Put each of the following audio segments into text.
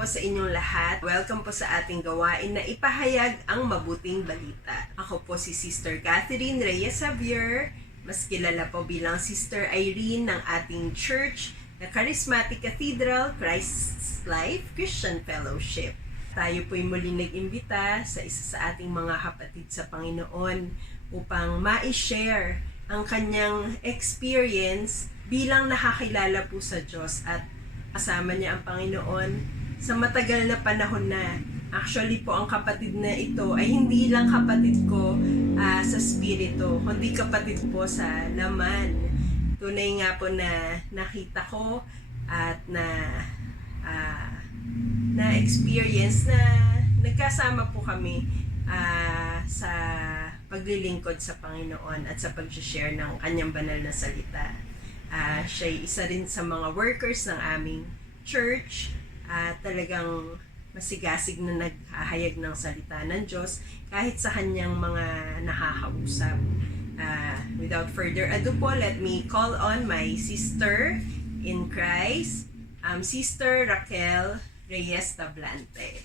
po sa inyong lahat. Welcome po sa ating gawain na ipahayag ang mabuting balita. Ako po si Sister Catherine Reyes Xavier, mas kilala po bilang Sister Irene ng ating church na Charismatic Cathedral Christ's Life Christian Fellowship. Tayo po'y muling nag-imbita sa isa sa ating mga kapatid sa Panginoon upang ma-share ang kanyang experience bilang nakakilala po sa Diyos at kasama niya ang Panginoon sa matagal na panahon na. Actually po, ang kapatid na ito ay hindi lang kapatid ko sa spirito, kundi kapatid po sa laman. Tunay nga po na nakita ko at na experience na nagkasama po kami sa paglilingkod sa Panginoon at sa pag-share ng kanyang banal na salita. Siya ay isa rin sa mga workers ng aming church at talagang masigasig na naghahayag ng salita ng Diyos kahit sa kanyang mga nakakausap. Without further ado po, let me call on my sister in Christ, Sister Raquel Reyes Tablante.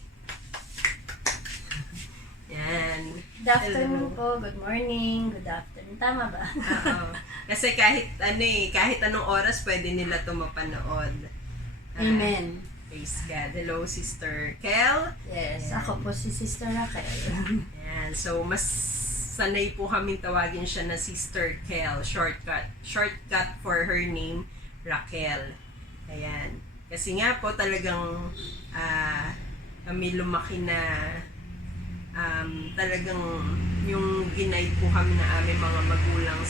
Yan. Good afternoon po, good morning, good afternoon. Tama ba? Oo. Kasi kahit anong oras pwede nila ito mapanood. Amen. Praise God. Hello, Sister Kel. Yes, Ayan. ako po si Sister Raquel. Ayan. So, mas sanay po kaming tawagin siya na Sister Kel. Shortcut for her name, Raquel. Ayan. Kasi nga po talagang kami lumaki na talagang yung ginaid po kami na aming mga magulang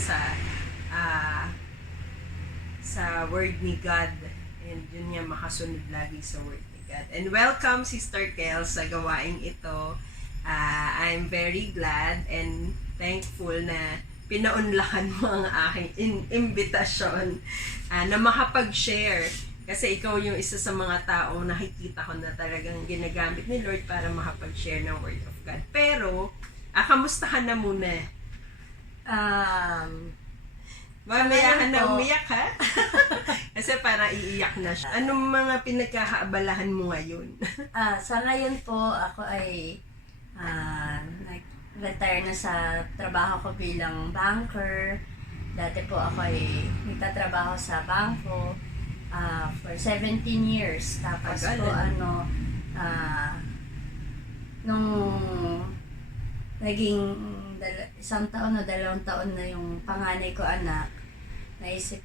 sa word ni God, and yun nga, makasunod lagi sa word ni God. And welcome, Sister Kel, sa gawaing ito. I'm very glad and thankful na pinaunlakan mo ang aking imbitasyon na makapag-share. Kasi ikaw yung isa sa mga taong nakikita ko na talagang ginagamit ni Lord para makapag-share ng Word of God. Pero, kamusta ka na muna? Mamaya ka na umiyak, ha? Kasi parang iiyak na siya. Anong mga pinagkakaabalahan mo ngayon? Sa ngayon po, ako ay nag-retire na sa trabaho ko bilang banker. Dati po ako ay nagtatrabaho sa bangko for 17 years. Tapos po nung naging isang taon o 2 taon na yung panganay ko anak, naisip,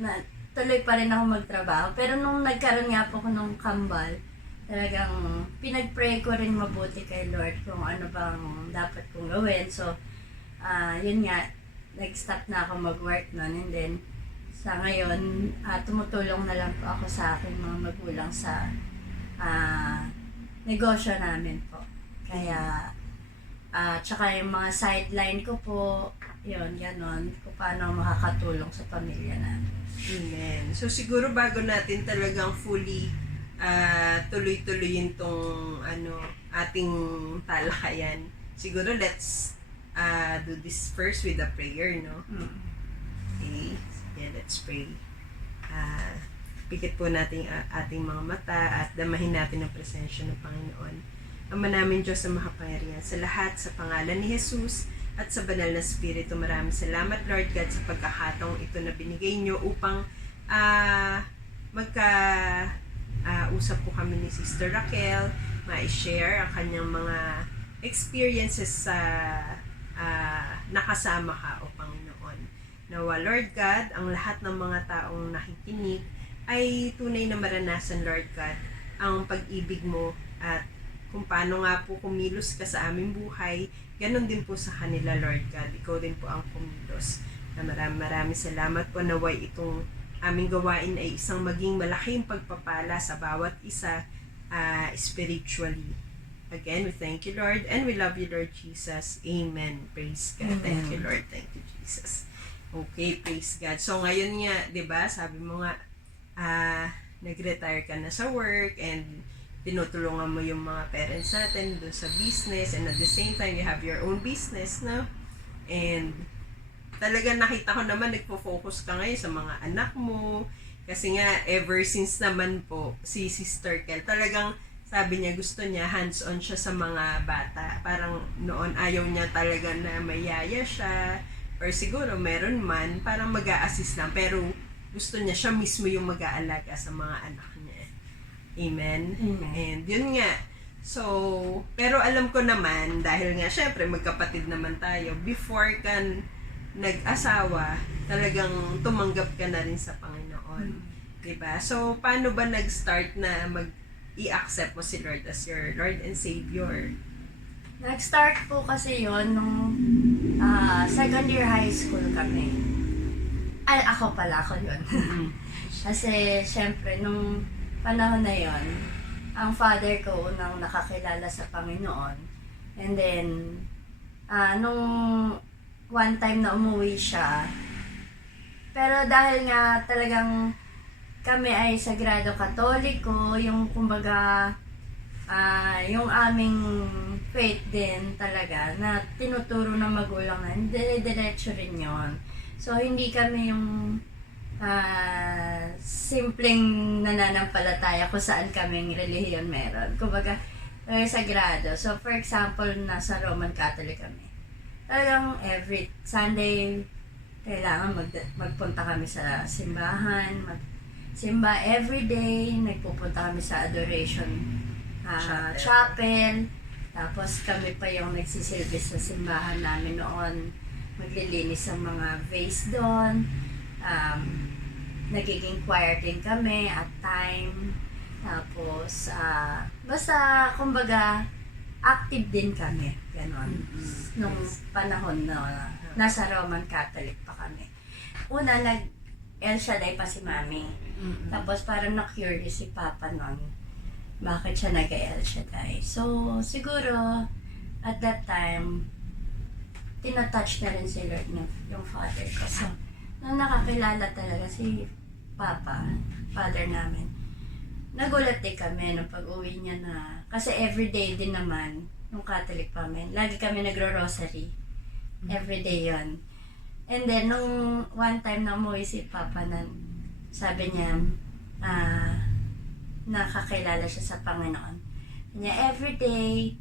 na tuloy pa rin ako magtrabaho. Pero nung nagkaroon nga po ko ng kambal, talagang pinag-pray ko rin mabuti kay Lord kung ano bang dapat kong gawin. So, yun nga, nag-stop na ako mag-work nun. And then, sa ngayon, tumutulong na lang po ako sa aking mga magulang sa negosyo namin po. Kaya, tsaka yung mga sideline ko po, yun, ganon, kung paano makakatulong sa pamilya namin. Amen. So, siguro bago natin talagang fully tuloy-tuloyin tong ating talakayan, siguro let's do this first with a prayer, no? Okay. Yeah, let's pray. Pikit po natin ating mga mata at damahin natin ang presensya ng Panginoon. Ama namin Diyos na makapangyarihan sa lahat, sa pangalan ni Jesus at sa banal na Espiritu. Maraming salamat, Lord God, sa pagkakataong ito na binigay nyo upang usap po kami ni Sister Raquel, ma-share ang kanyang mga experiences sa nakasama ka, O Panginoon. Nawa, Lord God, ang lahat ng mga taong nakikinig ay tunay na maranasan, Lord God, ang pag-ibig mo at kung paano nga po kumilos ka sa aming buhay, ganon din po sa kanila, Lord God. Ikaw din po ang kumilos. Na maraming salamat po, naway itong aming gawain ay isang maging malaking pagpapala sa bawat isa spiritually. Again, we thank you, Lord, and we love you, Lord Jesus. Amen. Praise God. Thank you, Lord. Thank you, Jesus. Okay, praise God. So ngayon nga, 'di ba, sabi mo nga nag-retire ka na sa work and tinutulungan mo yung mga parents natin doon sa business, and at the same time you have your own business, no? And talaga nakita ko naman nagfo-focus ka ngayon sa mga anak mo Kasi nga, ever since naman po, si Sister Kel, talagang sabi niya gusto niya hands-on siya sa mga bata. Parang noon ayaw niya talaga na mayaya siya or siguro meron man, parang mag-a-assist lang. Pero gusto niya siya mismo yung mag-aalaga sa mga anak niya. Amen? Amen. And yun nga. So, pero alam ko naman, dahil nga syempre magkapatid naman tayo, before ka nag-asawa, talagang tumanggap ka na rin sa Panginoon. Diba? So, paano ba nag-start na i-accept mo si Lord as your Lord and Savior? Nag-start po kasi yon nung second year high school kami. Ay, ako yun. Kasi, syempre, nung panahon na yon, ang father ko unang nakakilala sa Panginoon. And then, nung one time na umuwi siya, pero dahil nga talagang kami ay Sagrado Katoliko, yung kumbaga, yung aming faith din talaga, na tinuturo ng magulang na, dire-diretso rin yun. So, hindi kami yung simpleng nananampalataya kung saan kaming relihiyon meron. Kumbaga, sagrado. So, for example, nasa Roman Catholic kami. Talagang every Sunday, kailangan magpunta kami sa simbahan, simba every day, nagpupunta kami sa adoration chapel. Tapos kami pa yung nagsisilbi sa simbahan namin noon, maglilinis ng mga vase doon. Nagiging choir din kami at time. Tapos, basta, kumbaga, active din kami. Ganon. Nung panahon na nasa Roman Catholic pa kami. Una, El Shaddai pa si Mami. Tapos, parang na-curious si Papa nun. Bakit siya nag-El Shaddai? So, siguro, at that time, tinatouch na rin si Lord yung father ko. So, nung nakakilala talaga si Papa, father namin, nagulat din kami nung pag-uwi niya na, kasi everyday din naman, nung Catholic pa kami, lagi kami nagro-rosary. Everyday yon. And then, nung one time na umuwi si Papa, sabi niya, nakakilala siya sa Panginoon. Niya, everyday,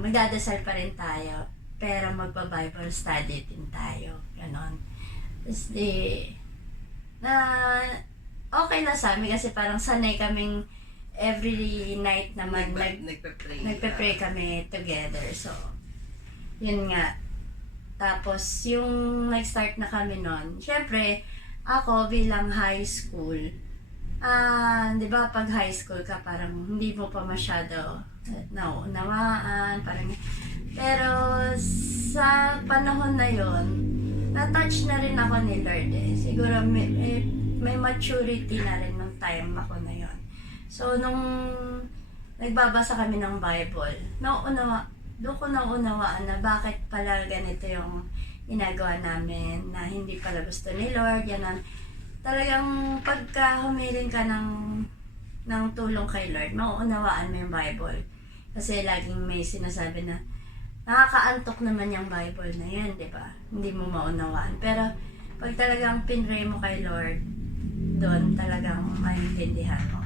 magdadasal pa rin tayo, pero magpa-Bible study din tayo. Ganon. Tapos okay na sa amin kasi parang sanay kaming every night na nagpe-pray kami together. So, yun nga. Tapos, yung nag-start na kami nun, syempre, ako bilang high school, di ba pag high school ka, parang hindi mo pa masyado naunawaan, parang, pero sa panahon na yon, na-touch na rin ako ni Lord eh. Siguro may maturity na rin nung time ako na yon. So, nung nagbabasa kami ng Bible, doon ko naunawaan na bakit pala ganito yung ginagawa namin, na hindi pala gusto ni Lord, yan. Talagang pagka humiling ka ng tulong kay Lord, mauunawaan mo yung Bible. Kasi laging may sinasabi na, nakakaantok naman yung Bible na yan, di ba? Hindi mo maunawaan. Pero pag talagang pinray mo kay Lord, doon talagang maintindihan mo.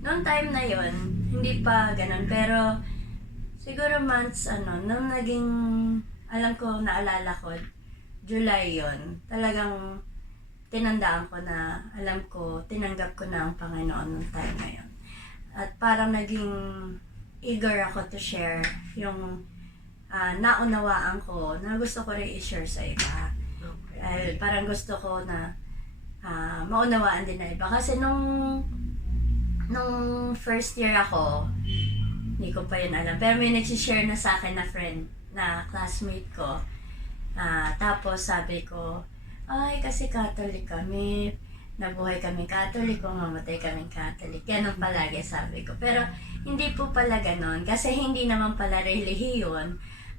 Noong time na yon, hindi pa ganun. Pero siguro months, nung naging, alam ko, naalala ko, July yon, talagang tinandaan ko na, alam ko, tinanggap ko na ang Panginoon noong time na yon. At parang naging eager ako to share yung naunawaan ko na gusto ko rin i-share sa iba. Parang gusto ko na maunawaan din na iba. Kasi nung first year ako, hindi ko pa yun alam. Pero may nag-share na sa akin na friend, na classmate ko. Tapos sabi ko, ay kasi Catholic kami, nabuhay kami Catholic, kung mamatay kaming Catholic. Yan ang palagi sabi ko. Pero hindi po pala ganon. Kasi hindi naman pala relihiyon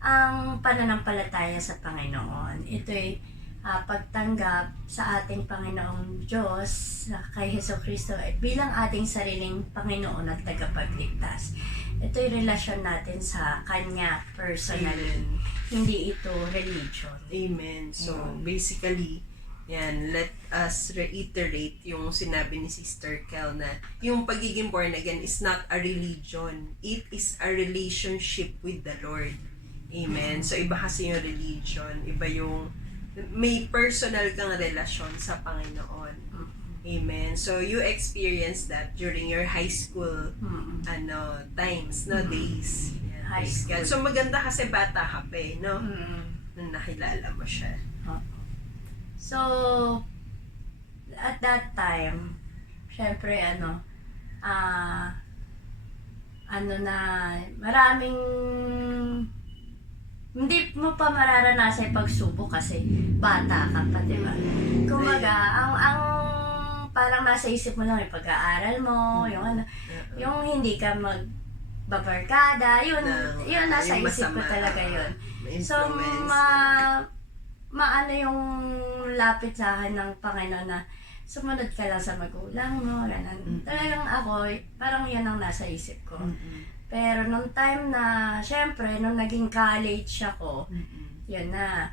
ang pananampalataya sa Panginoon. Ito'y pagtanggap sa ating Panginoong Diyos, kay Jesucristo, bilang ating sariling Panginoon at tagapagligtas. Ito'y relasyon natin sa Kanya personally. Hindi ito religion. Amen. So, basically, Yan, let us reiterate yung sinabi ni Sister Kel na yung pagiging born again is not a religion. It is a relationship with the Lord. Amen. So, iba kasi yung religion. Iba yung may personal kang relasyon sa Panginoon. Amen. So, you experienced that during your high school times, no? Days. Yan, High praise God. school. So, maganda kasi bata ka pa eh, no? Nung nakilala mo siya. So, at that time, syempre maraming hindi mo pa mararanasan yung pagsubok kasi bata ka pa, di ba? Kumaga, ang parang nasa isip mo lang yung pag-aaral mo, yung hindi ka magbabarkada, yun nasa yung isip ko masama, talaga yun. So, influence, maano yung lapit sa akin ng Panginoon na sumunod ka lang sa magulang mo, ganun. Talagang ako, parang yan ang nasa isip ko. Pero nung time na, syempre, nung naging college ako, yun na,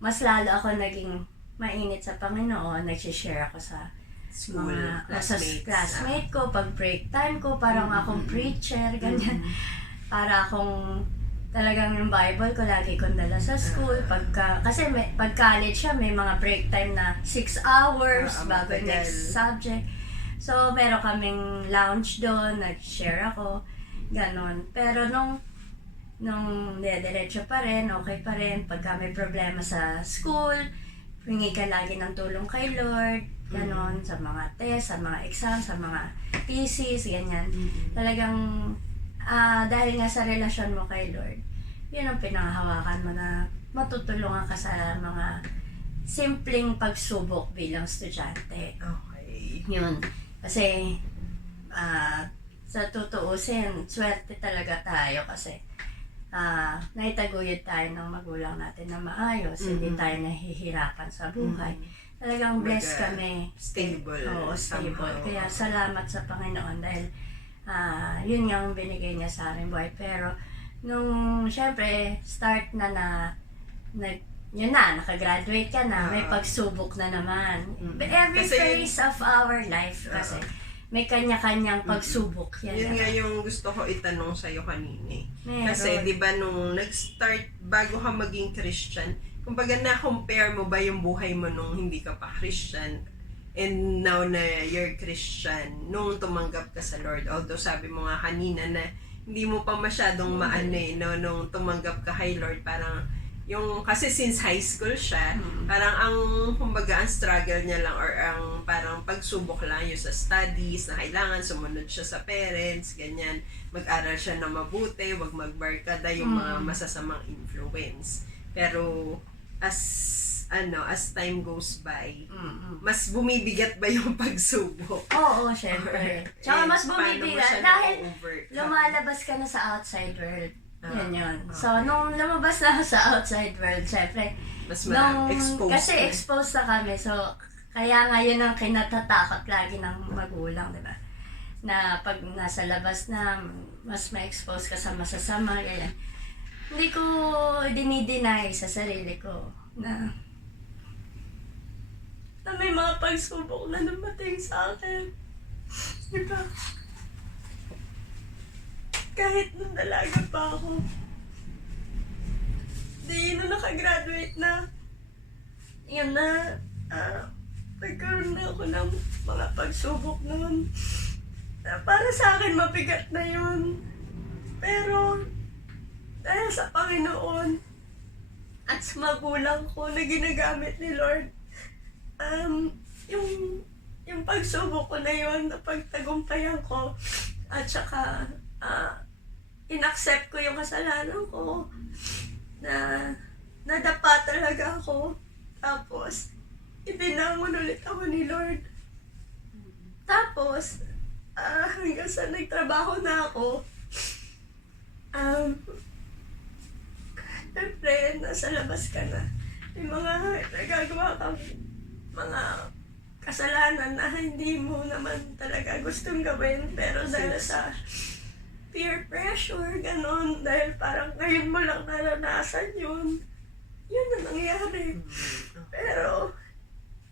mas lalo ako naging mainit sa Panginoon, nagsishare ako sa school, sa classmate ko, pag break time ko, parang akong preacher, ganyan. Para akong talagang yung Bible ko lagi kong dala sa school. Kasi pag college siya, may mga break time na 6 hours bago matagal. next subject. So, meron kaming lounge doon, nag-share ako, ganon. Pero nung diretso pa rin, okay pa rin, pagka may problema sa school, hingi ka lagi ng tulong kay Lord, ganon, sa mga test, sa mga exam, sa mga thesis, ganyan. Talagang dahil nga sa relasyon mo kay Lord, yun ang pinanghahawakan mo na matutulungan ka sa mga simpleng pagsubok bilang estudyante. Okay. Yun. Kasi, sa tutuusin, swerte talaga tayo kasi naitaguyod tayo ng magulang natin na maayos, hindi tayo nahihirapan sa buhay. Talagang blessed kami. Stable. Oo, stable. Somehow. Kaya salamat sa Panginoon dahil yun nga ang binigay niya sa aking buhay. Pero nung syempre start yun na, nakagraduate ka na, may pagsubok na naman. Every Kasi phase of our life kasi may kanya-kanyang pagsubok. Yun nga yung gusto ko itanong sa'yo kanina eh. Meron. Kasi di ba nung nag-start, bago ka maging Christian, kumbaga na-compare mo ba yung buhay mo nung hindi ka pa Christian and now na you're Christian, nung tumanggap ka sa Lord? Although sabi mo nga kanina na hindi mo pa masyadong maano eh, no? Nung tumanggap ka kay Lord, parang yung, kasi since high school siya, parang ang, kumbaga, ang struggle niya lang or ang parang pagsubok lang yung sa studies na kailangan sumunod siya sa parents, ganyan, mag-aral siya na mabuti, wag magbarkada yung mga masasamang influence. Pero as time goes by, mas bumibigat ba yung pagsubok? Oo, syempre. Tsaka mas bumibigat dahil lumalabas ka na sa outside world. Yun. So, nung lumabas na sa outside world, syempre, mas exposed kasi exposed na kami. So, kaya nga yun ang kinatatakot lagi ng magulang, di ba? Na pag nasa labas na, mas ma-expose ka sa masasama, ganyan. Hindi ko dinideny sa sarili ko na may mga pagsubok na dumating sa akin. Diba? Kahit nung dalaga pa ako. Nung nakagraduate na, yun na, nagkaroon na ako ng mga pagsubok noon. Para sa akin, mabigat na yun. Pero, dahil sa Panginoon at sa magulang ko na ginagamit ni Lord, yung pagsubok ko na yun, napagtagumpayan ko, at saka, inaccept ko yung kasalanan ko, na nadapa talaga ako. Tapos, ibinangon ulit ako ni Lord. Tapos, hanggang sa nagtrabaho na ako, siyempre, nasa labas ka na. May mga nagagawa kang mga kasalanan na hindi mo naman talaga gustong gawin. Pero dahil sa peer pressure, ganon, dahil parang ngayon mo lang naranasan yun ang nangyari. Pero,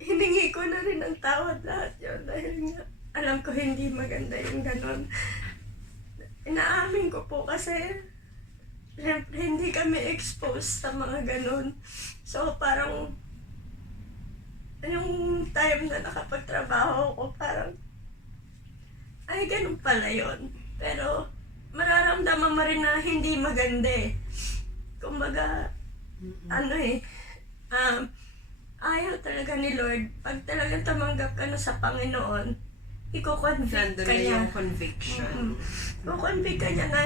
hiningi ko na rin ng tawad lahat yun dahil nga alam ko hindi maganda yung ganon. Inaamin ko po kasi syempre hindi kami exposed sa mga ganon. So parang yung time na nakapagtrabaho ko parang ay ganun pala yun. Pero mararamdaman mo rin na hindi maganda eh. Kumbaga ano eh, ayaw talaga ni Lord. Pag talagang tumanggap ka na sa Panginoon, iko-convict Nandun ka na niya. yung conviction. Iko-convict ka niya na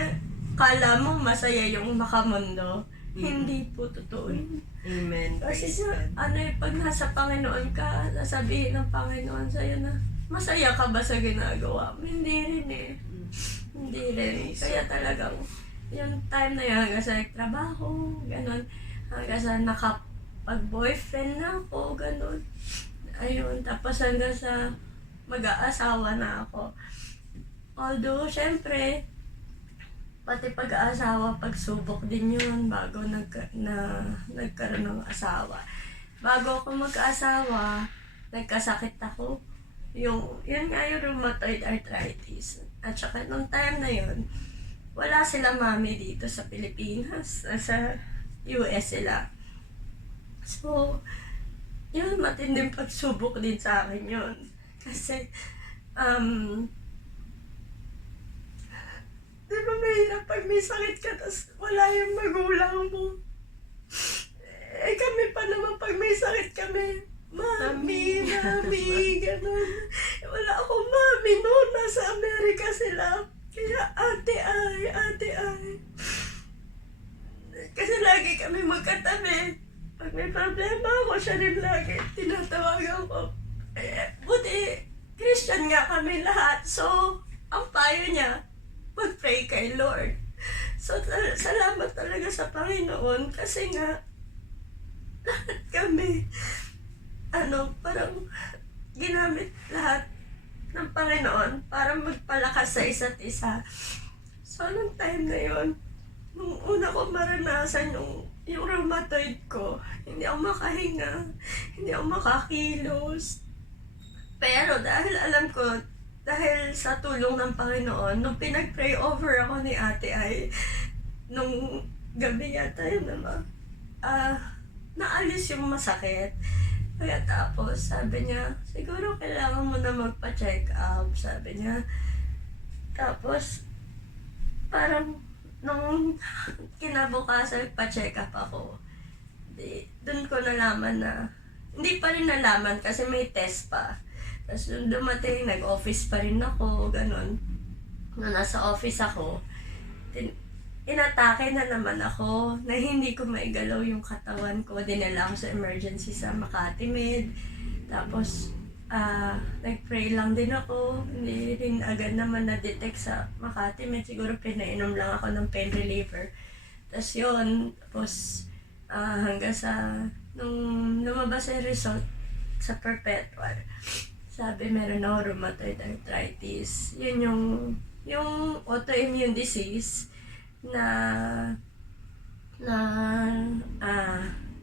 kala mo masaya yung makamundo. Hindi po totoo yun. Amen. Kasi Praise God. ano eh, pag nasa Panginoon ka, sasabihin ng Panginoon sa'yo na, masaya ka ba sa ginagawa mo? Hindi rin eh. Hindi rin. Kaya talagang, yung time na yun, hanggang sa nagtrabaho, gano'n, hanggang sa nakapag-boyfriend na ako, gano'n. Ayun, tapos hanggang sa mag-aasawa na ako. Although, syempre, pati pag-aasawa, pagsubok din yun bago nagkaroon ng asawa. Bago ako mag-asawa, nagkasakit ako. Yun nga yung rheumatoid arthritis. At saka nung time na yun, wala sila mami dito sa Pilipinas. Sa US sila. So, yun, matinding pagsubok din sa akin yun. Kasi, di ba mahirap pag may sakit ka tas wala yung magulang mo? Eh kami pa naman pag may sakit kami, mami, ganun. Wala akong mami noon, nasa Amerika sila. Kaya ate ay. Kasi lagi kami magkatabi. Pag may problema ako, siya rin lagi tinatawagan ko. Buti, Christian nga kami lahat. So, ang payo niya, mag-pray kay Lord. So, salamat talaga sa Panginoon kasi nga, lahat kami, parang ginamit lahat ng Panginoon para magpalakas sa isa't isa. So, nung time na yon, nung una ko maranasan yung rheumatoid ko, hindi ako makahinga, hindi ako makakilos. Pero dahil alam ko, dahil sa tulong ng Panginoon, nung pinag-pray over ako ni ate ay, nung gabi yata yun naman, naalis yung masakit. Kaya tapos, sabi niya, siguro kailangan mo na magpa-check up, sabi niya. Tapos, parang, nung kinabukasan, pa-check up ako, doon ko nalaman na, hindi pa rin nalaman kasi may test pa. Tapos nung dumating, nag-office pa rin ako, ganun. Nung nasa office ako, inatake na naman ako na hindi ko maigalaw yung katawan ko. Dinala ako sa emergency sa Makati Med. Tapos, nag-pray lang din ako. Hindi rin agad naman na-detect sa Makati Med. Siguro pinainom lang ako ng pain reliever. Tapos yun, tapos hanggang sa, nung lumabas yung result sa perpetual, sabi meron ako rheumatoid arthritis. Yun yung autoimmune disease na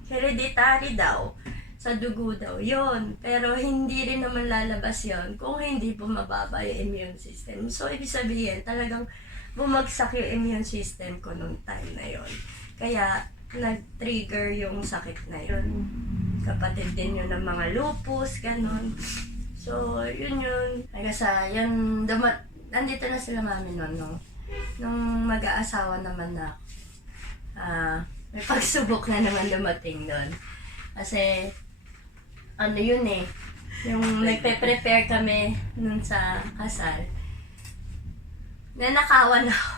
hereditary daw, sa dugo daw yun. Pero hindi rin naman lalabas yon kung hindi bumababa yung immune system. So, ibig sabihin, talagang bumagsak yung immune system ko nung time na yon. Kaya, nag-trigger yung sakit na yun. Kapatid din yun ng mga lupus, ganon. So, yun. Kaya nandito na sila mami noon, no? Nung mag-aasawa naman na may pagsubok na naman dumating doon. Kasi, yun eh, yung nagpe-prepare kami nun sa kasal, nanakawan ako.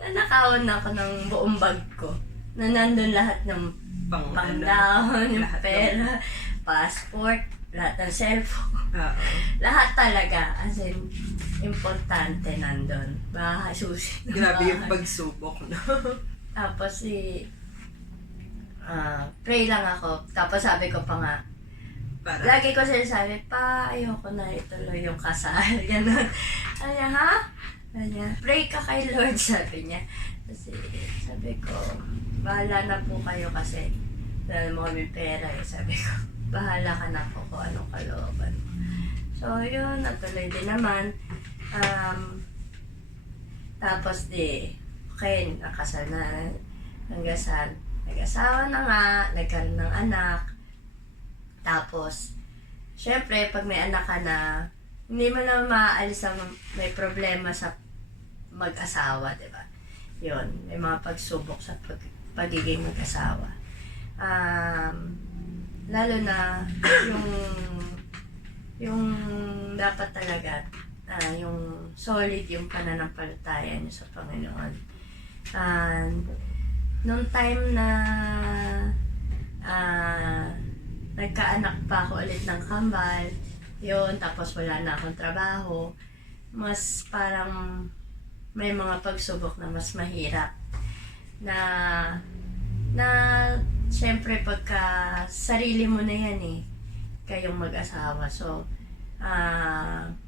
Nanakawan ako ng buong bag ko. Na nandun lahat ng pangdahon, yung pera, passport, lahat ng cellphone. Lahat talaga. As in, importante nandun. Bahay, susi. Grabe yung pagsubok, no? Tapos pray lang ako. Tapos sabi ko pa nga, lagi ko sinasabi, ayoko na ituloy yung kasal. Ganon. Kaya, Kaya, pray ka kay Lord, sabi niya. Kasi sabi ko, bahala na po kayo kasi dahil mo kami pera sabi ko. bahala ka na po kung anong kalooban mo. So, yun, natuloy din naman. Tapos okay, nakasal na hanggang sa nag-asawa na nga, nagkaroon ng anak. Tapos, syempre, pag may anak ka na, hindi mo na maaalis ang may problema sa mag-asawa, di ba? Yun, may mga pagsubok sa pagiging mag-asawa. Lalo na yung dapat talaga, yung solid yung pananampalataya niyo sa Panginoon. Nung time na nagkaanak pa ako ulit ng kambal, yun, tapos wala na akong trabaho, mas parang may mga pagsubok na mas mahirap na syempre pagka sarili mo na yan kayong mag-asawa. So,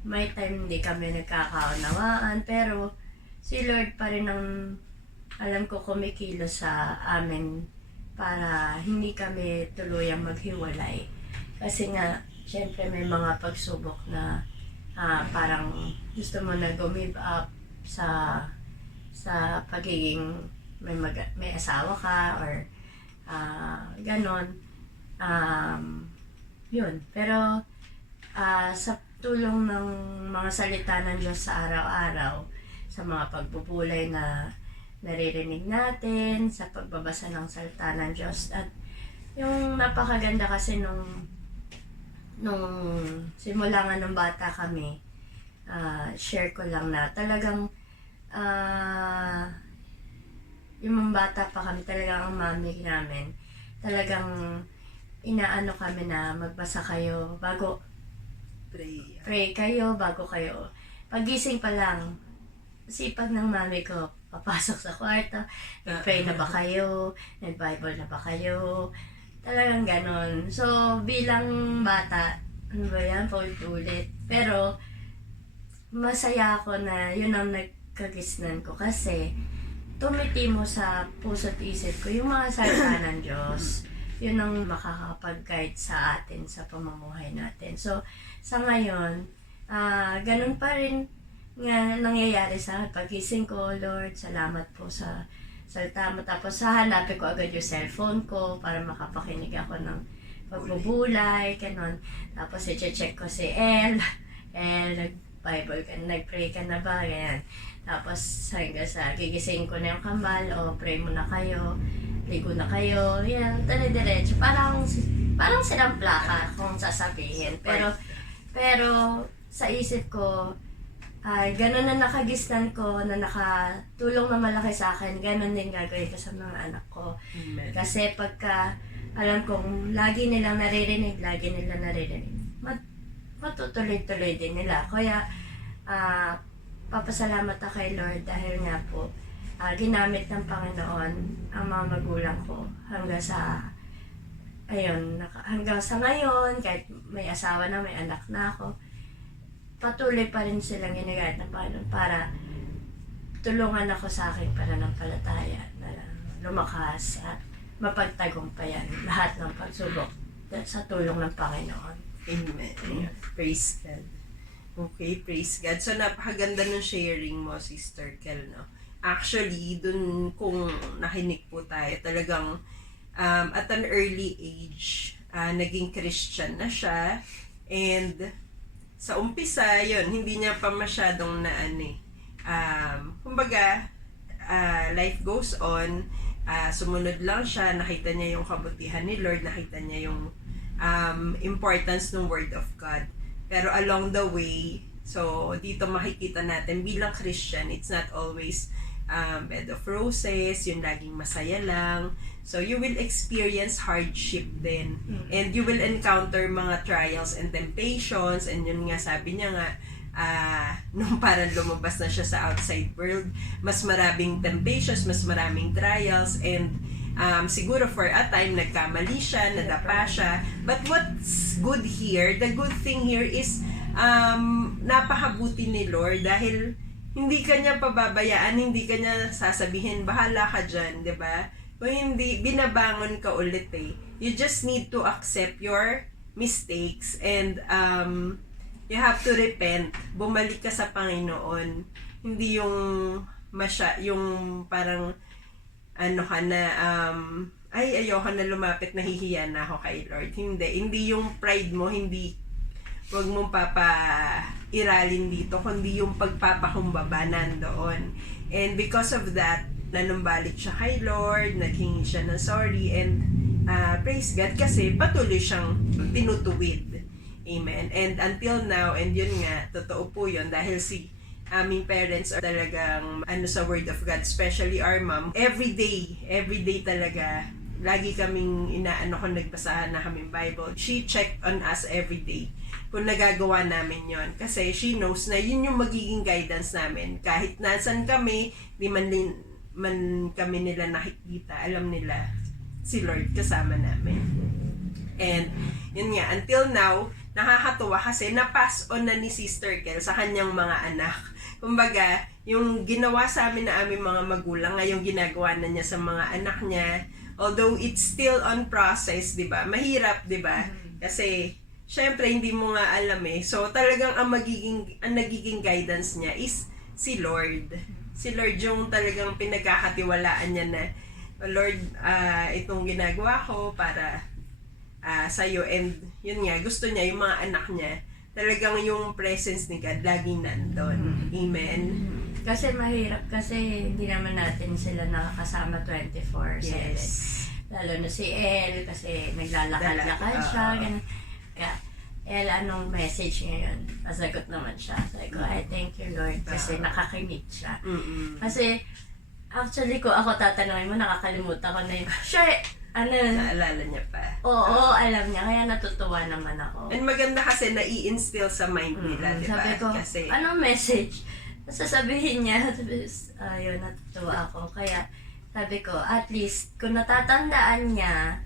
may time hindi kami nagkakaunawaan, pero si Lord pa rin ang alam ko kumikilos sa amin para hindi kami tuluyang maghiwalay. Kasi nga, syempre may mga pagsubok na parang gusto mo na give up sa pagiging may asawa ka or ganon. Yun. Pero sa tulong ng mga salita ng Diyos sa araw-araw, sa mga pagbubulay na naririnig natin, sa pagbabasa ng salita ng Diyos, at yung napakaganda kasi nung simula nga nung bata kami, share ko lang na talagang yung mga bata pa kami, talagang ang mami namin, talagang inaano kami na magbasa kayo bago pray kayo bago kayo. Pagising pa lang, sipag ng mami ko, papasok sa kwarto, nag-pray na ba kayo? Nag-Bible na ba kayo? Talagang ganon. So, bilang bata, ano ba yan? Paulit-ulit. Pero, masaya ako na yun ang nagkagisnan ko kasi tumitimo sa puso't isip ko yung mga salita ng Diyos. Yun ang makakapag-guide sa atin sa pamumuhay natin. So, sa ngayon, ganun pa rin nga nangyayari sa pagising ko. Lord, salamat po sa salita mo. Tapos hahanapin ko agad yung cellphone ko para makapakinig ako ng pagbubulay, ganun. Tapos i-check ko si nag-Bible ka, nag-pray ka na ba? Ganyan. Tapos hanggang sa gigising ko na yung kambal, pray mo na kayo, ligo na kayo, yan, tali-diretso. Parang silang plaka kung sasabihin. Pero sa isip ko, gano'n na nakagisnan ko, na nakatulong na malaki sa akin, gano'n din gagawin ko sa mga anak ko. Amen. Kasi pagka alam kong lagi nilang naririnig, matutuloy-tuloy din nila. Kaya, papasalamat ako kay Lord dahil nga po, ginamit ng Panginoon ang mga magulang ko hanggang sa ngayon, kahit may asawa na, may anak na ako, patuloy pa rin silang ginagamit ng Panginoon para tulungan ako sa aking pananampalataya na lumakas at mapagtagumpayan lahat ng pagsubok sa tulong ng Panginoon. Amen. Praise God. Okay, praise God. So, napakaganda ng sharing mo, Sister Kel, no? Actually, dun kung nakinig po tayo, talagang at an early age, naging Christian na siya. And sa umpisa, yun, hindi niya pa masyadong kumbaga, life goes on, sumunod lang siya, nakita niya yung kabutihan ni Lord, nakita niya yung importance ng Word of God. Pero along the way, so dito makikita natin bilang Christian, it's not always bed of roses, yung laging masaya lang. So you will experience hardship din. And you will encounter mga trials and temptations. And yun nga, sabi niya nga, nung parang lumabas na siya sa outside world, mas maraming temptations, mas maraming trials, and siguro for a time nagkamali siya, nadapa siya. But what's good here, the good thing here is napakabuti ni Lord dahil hindi kanya pababayaan, hindi kanya sasabihin bahala ka dyan, di ba? Kung hindi, binabangon ka ulit You just need to accept your mistakes, and you have to repent. Bumalik ka sa Panginoon. Hindi yung yung parang ano ka na, ay ayoko na lumapit, nahihiya na ako kay Lord. Hindi yung pride mo, wag mong iralin dito, kundi yung pagpapakumbaba nandoon. And because of that, nanumbalik siya kay Lord, naghingi siya ng sorry, and praise God kasi patuloy siyang tinutuwid. Amen. And until now, and yun nga, totoo po yun, dahil aming parents are talagang sa Word of God, especially our mom, every day talaga, lagi kaming kung nagbasahan na kaming Bible. She checked on us every day kung nagagawa namin yon, kasi she knows na yun yung magiging guidance namin. Kahit nasan kami, di man kami nila nakikita, alam nila si Lord kasama namin. And yun nga, until now, nakakatuwa kasi na-pass on na ni Sister Kel sa kanyang mga anak. Kumbaga, yung ginawa sa amin na aming mga magulang, ngayong ginagawa na niya sa mga anak niya. Although it's still on process, di ba? Mahirap, di ba? Kasi, syempre, hindi mo nga alam eh. So, talagang ang nagiging guidance niya is si Lord. Si Lord yung talagang pinagkakatiwalaan niya na, Lord, itong ginagawa ko para sa'yo. And yun nga, gusto niya, yung mga anak niya, talagang yung presence ni God laging nandun. Amen. Kasi mahirap kasi hindi naman natin sila nakakasama 24/7. Yes. Lalo na si El kasi naglalakad-lakad siya. Ganun. Kaya, El, anong message ngayon? Masagot naman siya. Sabi ko, I thank you Lord kasi nakakinig siya. Kasi actually ko ako tatanungin mo, nakakalimutan ko na yun. Sure, naalala niya pa. Oo, alam niya. Kaya natutuwa naman ako. And maganda kasi nai-instill sa mind nila, di ba? Sabi ko, kasi, anong message? Sasabihin niya, ayun, natutuwa ako. Kaya sabi ko, at least, kung natatandaan niya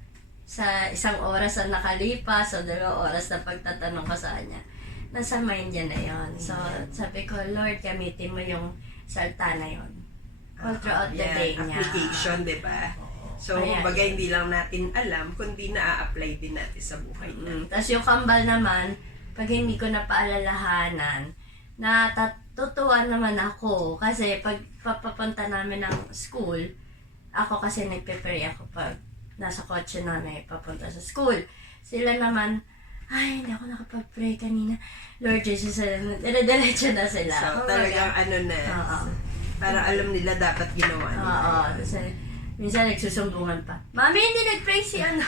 sa 1 oras na nakalipas o 2 oras na pagtatanong ko sa kanya, nasa mind niya na yun. So, sabi ko, Lord, gamitin mo yung salta na yun. All throughout the day niya. Application, di ba? So, Ayan, kumbaga hindi lang natin alam, kundi na-apply din natin sa buhay natin. Tapos yung kambal naman, pag hindi ko napaalalahanan, natutuwa naman ako. Kasi pag papapunta namin ng school, ako kasi nagpe-pray ako pag nasa kotse namin papunta sa school. Sila naman, ay, hindi ako nakapag-pray kanina. Lord Jesus, dire-diretso na sila. So, talagang parang alam nila dapat ginawa nila. Oo, kasi minsan nagsusumbungan pa. Mami, hindi nag-pray si ano.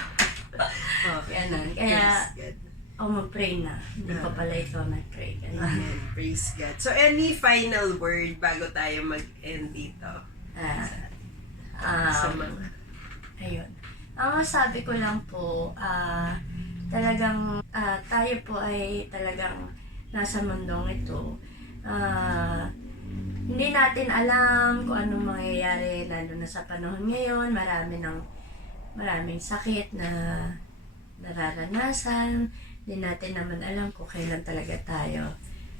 Okay. Ganun. Kaya, Praise God. mag-pray na. Hindi pa pala ito nag-pray. Ganun. Amen. Praise God. So, any final word bago tayo mag-end dito? Sa mga... Ayun. Ang masabi ko lang po, talagang tayo po ay talagang nasa mundong ito. Hindi natin alam kung anong mangyayari lalo na sa panahon ngayon. Maraming sakit na nararanasan. Hindi natin naman alam kung kailan talaga tayo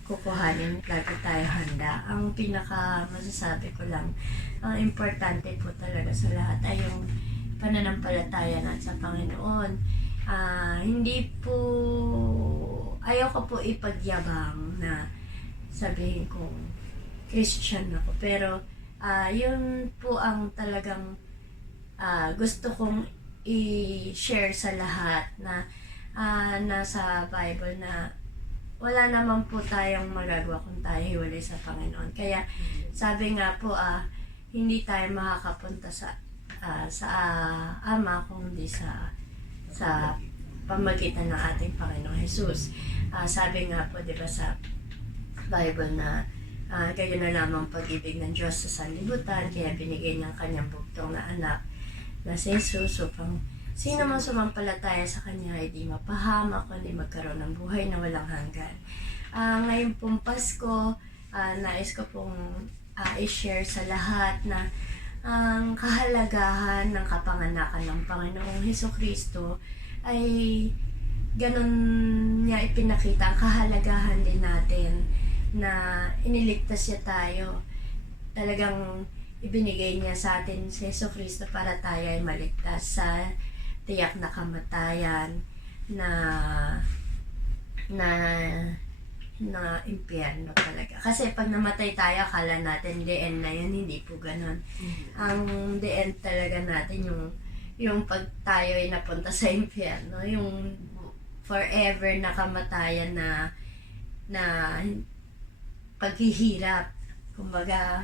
kukuhanin. Lagi tayo handa. Ang pinaka masasabi ko lang, ang importante po talaga sa lahat ay yung pananampalataya natin sa Panginoon. Hindi po, ayaw ko po ipagyabang na sabihin kong Christian ako. Pero, yun po ang talagang gusto kong i-share sa lahat na nasa Bible na wala naman po tayong magagawa kung tayo hiwalay sa Panginoon. Kaya, sabi nga po, hindi tayo makakapunta sa Ama kung hindi sa pamagitan ng ating Panginoong Jesus. Sabi nga po, di ba sa Bible na kayo na lamang pag-ibig ng Diyos sa sanlibutan, kaya binigay ng kanyang bugtong na anak na si Jesus upang sino man sumampalataya sa kanya ay di mapahamak, kundi magkaroon ng buhay na walang hanggan. Ngayon pong Pasko, nais ko pong i-share sa lahat na ang kahalagahan ng kapanganakan ng Panginoong Hesukristo ay ganun niya ipinakita ang kahalagahan din natin na iniligtas niya tayo. Talagang ibinigay niya sa atin si Jesucristo para tayo ay maligtas sa tiyak na kamatayan. na na na impyerno talaga. Kasi pag namatay tayo, akala natin the end na yun, hindi po ganun. Ang the end talaga natin yung pag tayo ay napunta sa impyerno, yung forever na kamatayan na paghihirap. Kumbaga,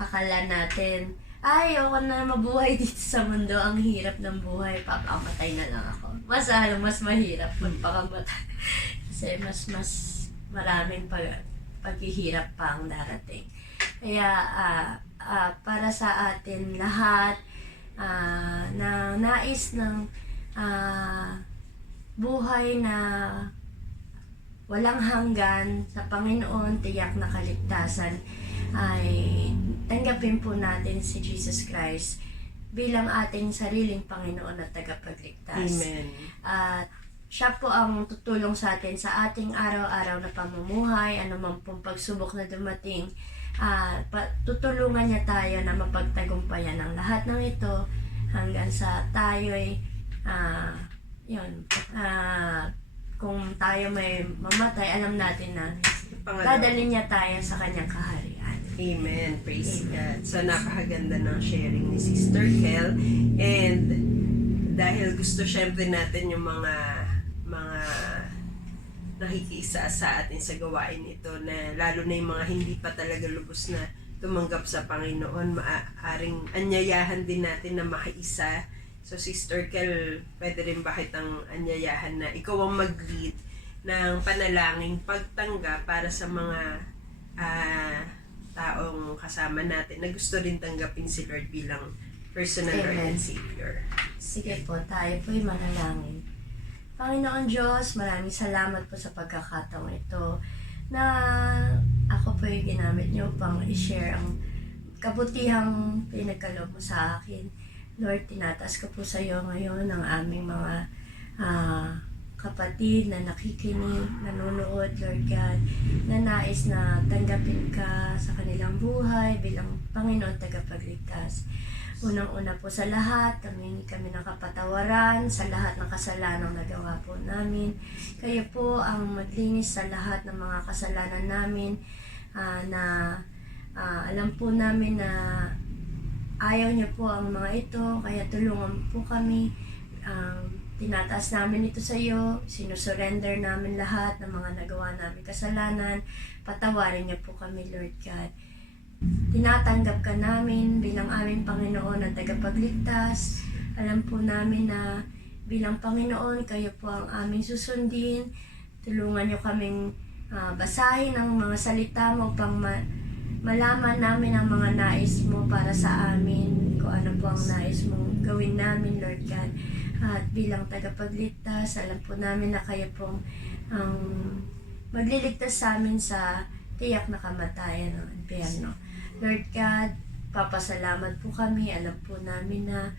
akala natin, ay, ayoko na mabuhay dito sa mundo. Ang hirap ng buhay. Papamatay na lang ako. Mas mahirap magpakamatay. Kasi mas maraming paghihirap pa ang darating. Kaya, para sa atin lahat, na nais ng buhay na walang hanggan sa Panginoon, tiyak na kaligtasan, ay tanggapin po natin si Jesus Christ bilang ating sariling Panginoon at tagapagligtas. Amen. At siya po ang tutulong sa atin sa ating araw-araw na pamumuhay, anuman pong pagsubok na dumating. Tutulungan niya tayo na mapagtagumpayan ang lahat ng ito hanggang sa tayo'y kung tayo may mamatay, alam natin na dadalhin niya tayo sa kanyang kaharian. Amen. Praise God. So, napakaganda ng sharing ni Sister Kel. And dahil gusto syempre natin yung mga nakikiisa sa atin sa gawain ito, na lalo na yung mga hindi pa talaga lubos na tumanggap sa Panginoon, maaaring anyayahan din natin na makiisa. So, Sister Kel, pwede rin bakit ang anyayahan na ikaw ang mag-lead ng panalangin pagtanggap para sa mga taong kasama natin na gusto rin tanggapin si Lord bilang personal Lord and Savior. Sige po, tayo po'y manalangin. Panginoon Diyos, maraming salamat po sa pagkakataong ito na ako po'y ginamit niyo upang i-share ang kabutihang pinagkaloob mo sa akin. Lord, tinataas ko po sa iyo ngayon ang aming mga kapatid na nakikinig, nanonood, Lord God, na nais na tanggapin ka sa kanilang buhay bilang Panginoon tagapagligtas. Unang-una po sa lahat, kami ng kapatawaran sa lahat ng kasalanang nagawa po namin. Kayo po ang maglinis sa lahat ng mga kasalanan namin na alam po namin na ayaw niyo po ang mga ito, kaya tulungan po kami. Tinataas namin ito sa iyo, sinusurrender namin lahat ng mga nagawa namin kasalanan. Patawarin niyo po kami, Lord God. Tinatanggap ka namin bilang aming Panginoon at tagapagligtas. Alam po namin na bilang Panginoon, kayo po ang aming susundin. Tulungan niyo kaming basahin ang mga salita mo upang malaman namin ang mga nais mo para sa amin. Kung ano po ang nais mong gawin namin, Lord God. At bilang tagapagligtas, alam po namin na kayo pong magliligtas sa amin sa tiyak na kamatayan ng impyerno. Lord God, papasalamat po kami. Alam po namin na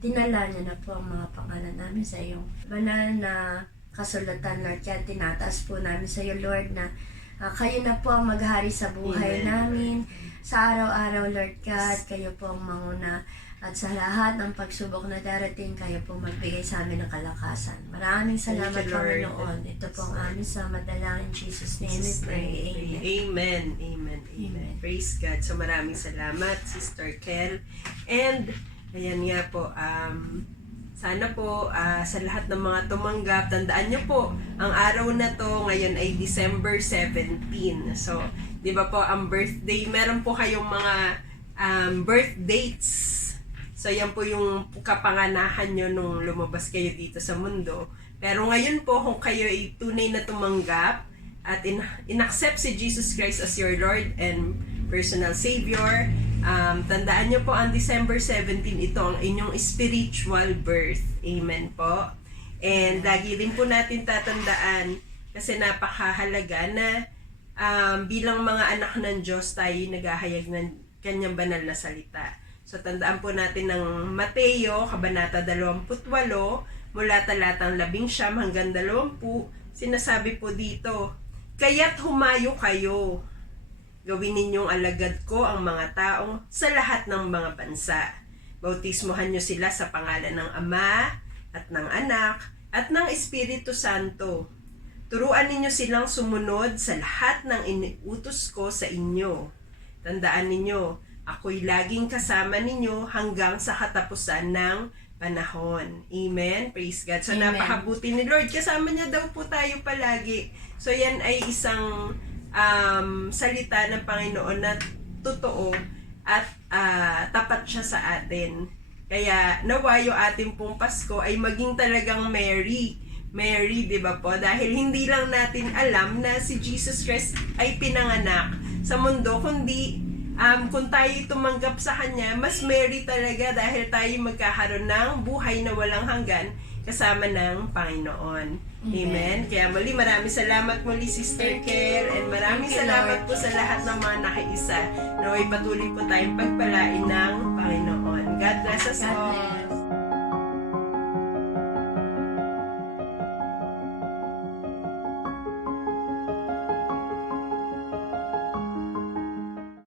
tinala niyo na po ang mga pangalan namin sa iyong banal na kasulatan, Lord God. Tinataas po namin sa iyo, Lord, na kayo na po ang maghari sa buhay namin. Sa araw-araw, Lord God, kayo po ang manguna. At sa lahat ng pagsubok na darating, kayo po magbigay sa amin ng kalakasan. Maraming salamat, Panginoon. Ito po ang aming sa madalangin. In Jesus' name we pray. Amen. Amen. Amen. Amen. Praise God. So maraming salamat, Sister Kel. And, ayan nga po, sana po sa lahat ng mga tumanggap, tandaan nyo po, ang araw na to ngayon ay December 17. So, di ba po, ang birthday, meron po kayong mga birth dates. So, yan po yung kapanganahan nyo nung lumabas kayo dito sa mundo. Pero ngayon po, kung kayo ay tunay na tumanggap at in-accept si Jesus Christ as your Lord and personal Savior, tandaan nyo po ang December 17, ito ang inyong spiritual birth. Amen po. And lagi rin po natin tatandaan, kasi napakahalaga na bilang mga anak ng Diyos, tayo naghahayag ng kanyang banal na salita. So, tandaan po natin ng Mateo, Kabanata 28, mula talatang 11 hanggang 20, sinasabi po dito, "Kaya't humayo kayo, gawin ninyong alagad ko ang mga taong sa lahat ng mga bansa. Bautismohan nyo sila sa pangalan ng Ama at ng Anak at ng Espiritu Santo. Turuan ninyo silang sumunod sa lahat ng iniutos ko sa inyo. Tandaan ninyo, ako'y laging kasama ninyo hanggang sa katapusan ng panahon. Amen? Praise God. So, Amen. napakabuti ni Lord. Kasama niya daw po tayo palagi. So, yan ay isang salita ng Panginoon na totoo at tapat siya sa atin. Kaya nawa yung ating pong Pasko ay maging talagang Mary, di ba po? Dahil hindi lang natin alam na si Jesus Christ ay pinanganak sa mundo, kundi kung tayo tumanggap sa Kanya, mas Mary talaga dahil tayo magkakaroon ng buhay na walang hanggan kasama ng Panginoon. Amen. Kaya muli, maraming salamat muli, Sister Kel, and maraming Thank you, salamat Lord. po sa lahat ng mga nakiisa. Naway patuloy po tayong pagpalain ng Panginoon. God bless us God all. bless.